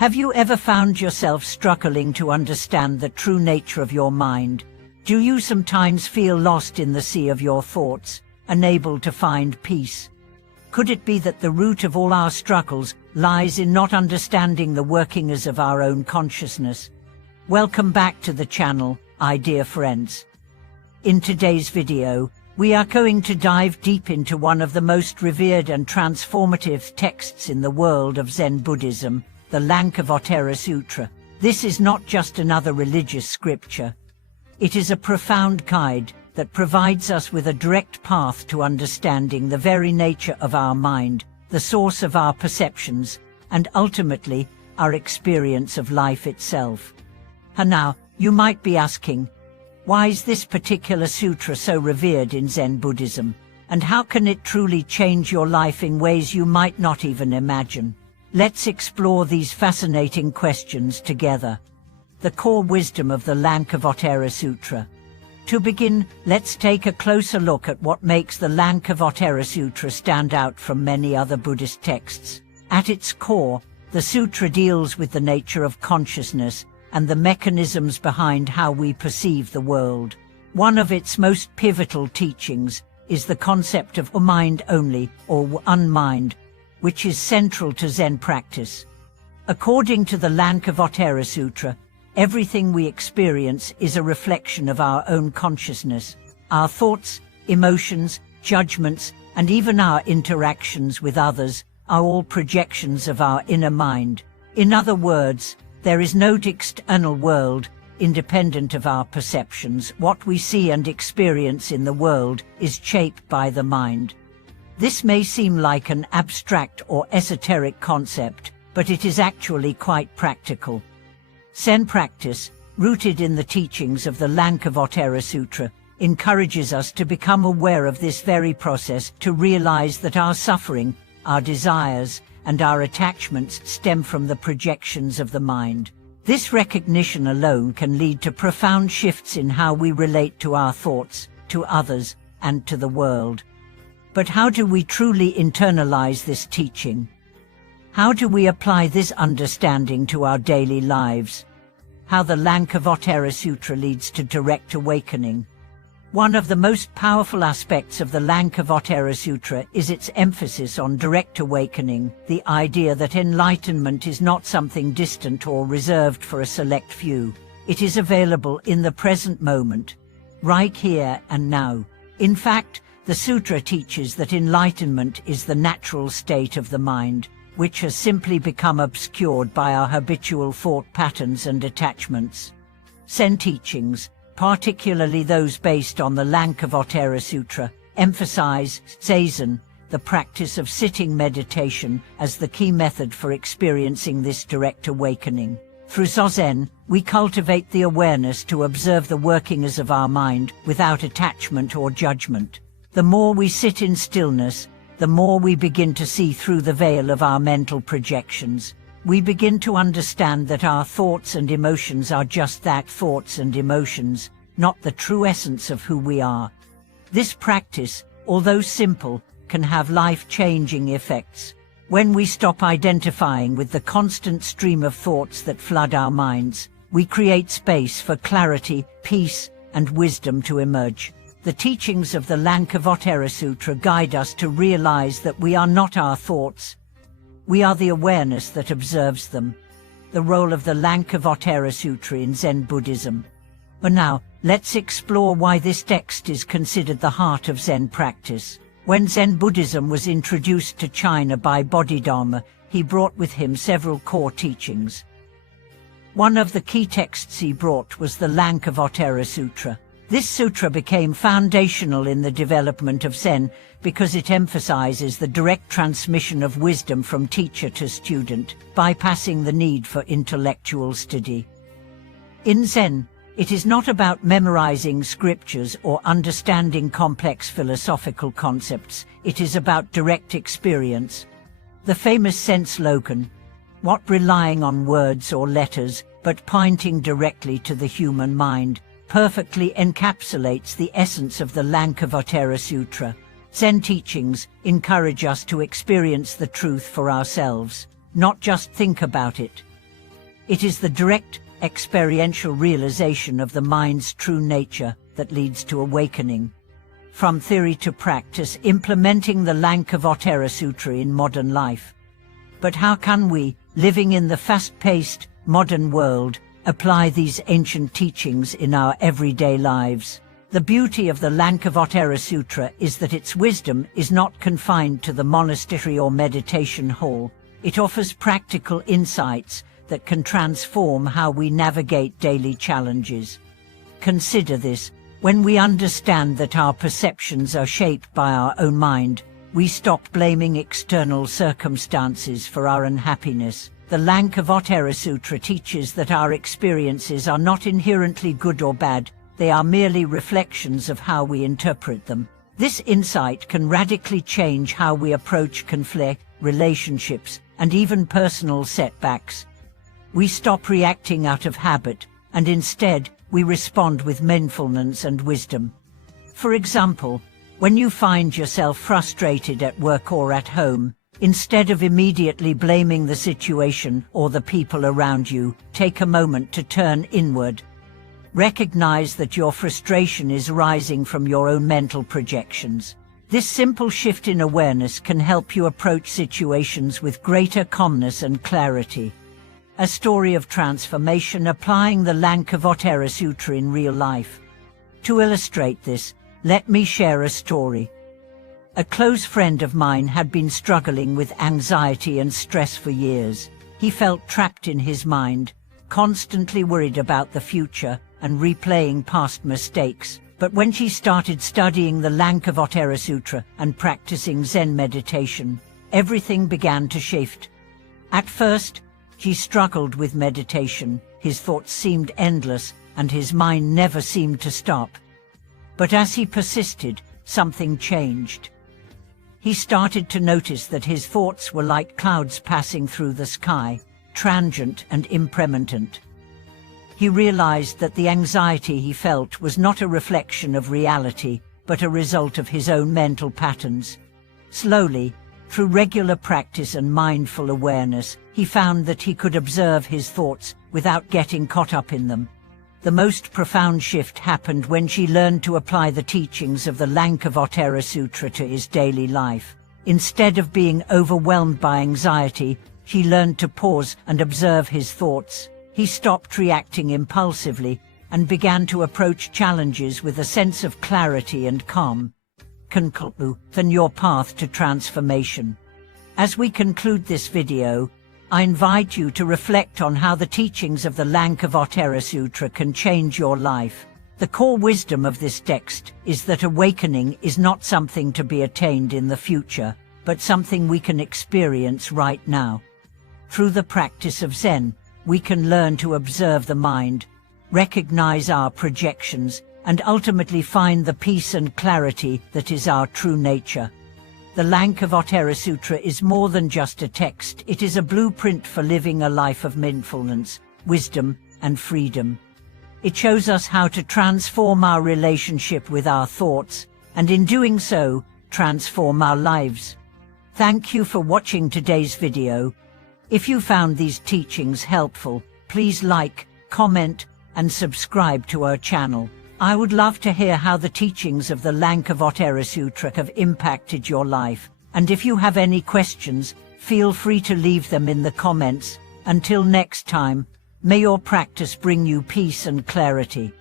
Have you ever found yourself struggling to understand the true nature of your mind? Do you sometimes feel lost in the sea of your thoughts, unable to find peace? Could it be that the root of all our struggles lies in not understanding the workings of our own consciousness? Welcome back to the channel, my dear friends. In today's video, we are going to dive deep into one of the most revered and transformative texts in the world of Zen Buddhism, the Lankavatara Sutra. This is not just another religious scripture. It is a profound guide that provides us with a direct path to understanding the very nature of our mind, the source of our perceptions, and ultimately, our experience of life itself. And now, you might be asking, why is this particular sutra so revered in Zen Buddhism? And how can it truly change your life in ways you might not even imagine? Let's explore these fascinating questions together. The core wisdom of the Lankavatara Sutra. To begin, let's take a closer look at what makes the Lankavatara Sutra stand out from many other Buddhist texts. At its core, the sutra deals with the nature of consciousness and the mechanisms behind how we perceive the world. One of its most pivotal teachings is the concept of mind only, or unmind, which is central to Zen practice. According to the Lankavatara Sutra, everything we experience is a reflection of our own consciousness. Our thoughts, emotions, judgments, and even our interactions with others are all projections of our inner mind. In other words, there is no external world, independent of our perceptions. What we see and experience in the world is shaped by the mind. This may seem like an abstract or esoteric concept, but it is actually quite practical. Zen practice, rooted in the teachings of the Lankavatara Sutra, encourages us to become aware of this very process, to realize that our suffering, our desires, and our attachments stem from the projections of the mind. This recognition alone can lead to profound shifts in how we relate to our thoughts, to others, and to the world. But how do we truly internalize this teaching? How do we apply this understanding to our daily lives? How the Lankavatara Sutra leads to direct awakening. One of the most powerful aspects of the Lankavatara Sutra is its emphasis on direct awakening, the idea that enlightenment is not something distant or reserved for a select few. It is available in the present moment, right here and now. In fact, the sutra teaches that enlightenment is the natural state of the mind, which has simply become obscured by our habitual thought patterns and attachments. Zen teachings, particularly those based on the Lankavatara Sutra, emphasize Zazen, the practice of sitting meditation, as the key method for experiencing this direct awakening. Through Zazen, we cultivate the awareness to observe the workings of our mind without attachment or judgment. The more we sit in stillness, the more we begin to see through the veil of our mental projections. We begin to understand that our thoughts and emotions are just that, thoughts and emotions, not the true essence of who we are. This practice, although simple, can have life-changing effects. When we stop identifying with the constant stream of thoughts that flood our minds, we create space for clarity, peace, and wisdom to emerge. The teachings of the Lankavatara Sutra guide us to realize that we are not our thoughts. We are the awareness that observes them. The role of the Lankavatara Sutra in Zen Buddhism. But now, let's explore why this text is considered the heart of Zen practice. When Zen Buddhism was introduced to China by Bodhidharma, he brought with him several core teachings. One of the key texts he brought was the Lankavatara Sutra. This sutra became foundational in the development of Zen because it emphasizes the direct transmission of wisdom from teacher to student, bypassing the need for intellectual study. In Zen, it is not about memorizing scriptures or understanding complex philosophical concepts. It is about direct experience. The famous Zen slogan, "What relying on words or letters, but pointing directly to the human mind," perfectly encapsulates the essence of the Lankavatara Sutra. Zen teachings encourage us to experience the truth for ourselves, not just think about it. It is the direct, experiential realization of the mind's true nature that leads to awakening. From theory to practice, implementing the Lankavatara Sutra in modern life. But how can we, living in the fast-paced, modern world, apply these ancient teachings in our everyday lives? The beauty of the Lankavatara Sutra is that its wisdom is not confined to the monastery or meditation hall. It offers practical insights that can transform how we navigate daily challenges. Consider this: when we understand that our perceptions are shaped by our own mind, we stop blaming external circumstances for our unhappiness. The Lankavatara Sutra teaches that our experiences are not inherently good or bad, they are merely reflections of how we interpret them. This insight can radically change how we approach conflict, relationships, and even personal setbacks. We stop reacting out of habit, and instead, we respond with mindfulness and wisdom. For example, when you find yourself frustrated at work or at home, instead of immediately blaming the situation or the people around you, take a moment to turn inward. Recognize that your frustration is rising from your own mental projections. This simple shift in awareness can help you approach situations with greater calmness and clarity. A story of transformation applying the Lankavatara Sutra in real life. To illustrate this, let me share a story. A close friend of mine had been struggling with anxiety and stress for years. He felt trapped in his mind, constantly worried about the future and replaying past mistakes. But when she started studying the Lankavatara Sutra and practicing Zen meditation, everything began to shift. At first, he struggled with meditation. His thoughts seemed endless, and his mind never seemed to stop. But as he persisted, something changed. He started to notice that his thoughts were like clouds passing through the sky, transient and impermanent. He realized that the anxiety he felt was not a reflection of reality, but a result of his own mental patterns. Slowly, through regular practice and mindful awareness, he found that he could observe his thoughts without getting caught up in them. The most profound shift happened when she learned to apply the teachings of the Lankavatara Sutra to his daily life. Instead of being overwhelmed by anxiety, she learned to pause and observe his thoughts. He stopped reacting impulsively and began to approach challenges with a sense of clarity and calm. Conclude your path to transformation. As we conclude this video, I invite you to reflect on how the teachings of the Lankavatara Sutra can change your life. The core wisdom of this text is that awakening is not something to be attained in the future, but something we can experience right now. Through the practice of Zen, we can learn to observe the mind, recognize our projections, and ultimately find the peace and clarity that is our true nature. The Lankavatara Sutra is more than just a text. It is a blueprint for living a life of mindfulness, wisdom, and freedom. It shows us how to transform our relationship with our thoughts, and in doing so, transform our lives. Thank you for watching today's video. If you found these teachings helpful, please like, comment, and subscribe to our channel. I would love to hear how the teachings of the Lankavatara Sutra have impacted your life. And if you have any questions, feel free to leave them in the comments. Until next time, may your practice bring you peace and clarity.